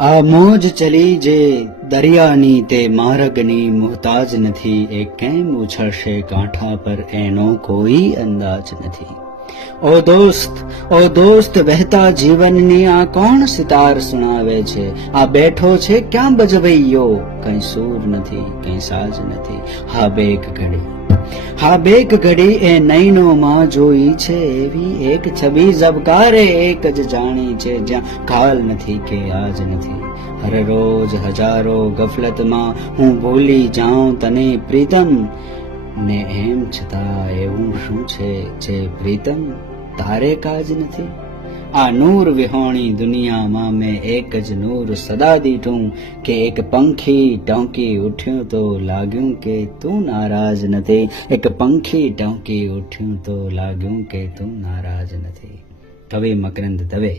આ મોજ ચલી જે દરિયાની તે માર્ગની મુહતાજ નથી, એ કેમ ઉછળશે કાંઠા પર એનો કોઈ અંદાજ નથી. ઓ દોસ્ત વહેતા જીવનની આ કોણ સિતાર સુણાવે છે? આ બેઠો છે ક્યાં બજવૈયો, કઈ સૂર નથી કઈ સાજ નથી. હા બેક ઘડી એ નૈનોમાં જોઈ છે એવી એક છબી ઝબકારે એક જ જાણી છે, જ્યાં કાલ નથી કે આજ નથી. હર રોજ હજારો ગફલતમાં હું ભૂલી જાઉં તને પ્રીતમ, ને એમ છતાં એવું શું છે જે પ્રીતમ તારે કાજ નથી. આ નૂર વિહોણી દુનિયામાં મેં એક જ નૂર સદા દીઠું, કે એક પંખી ટોંકી ઉઠ્યું તો લાગ્યું કે તું નારાજ નથી. એક પંખી ટોંકી ઉઠ્યું તો લાગ્યું કે તું નારાજ નથી. કવિ મકરંદ દવે.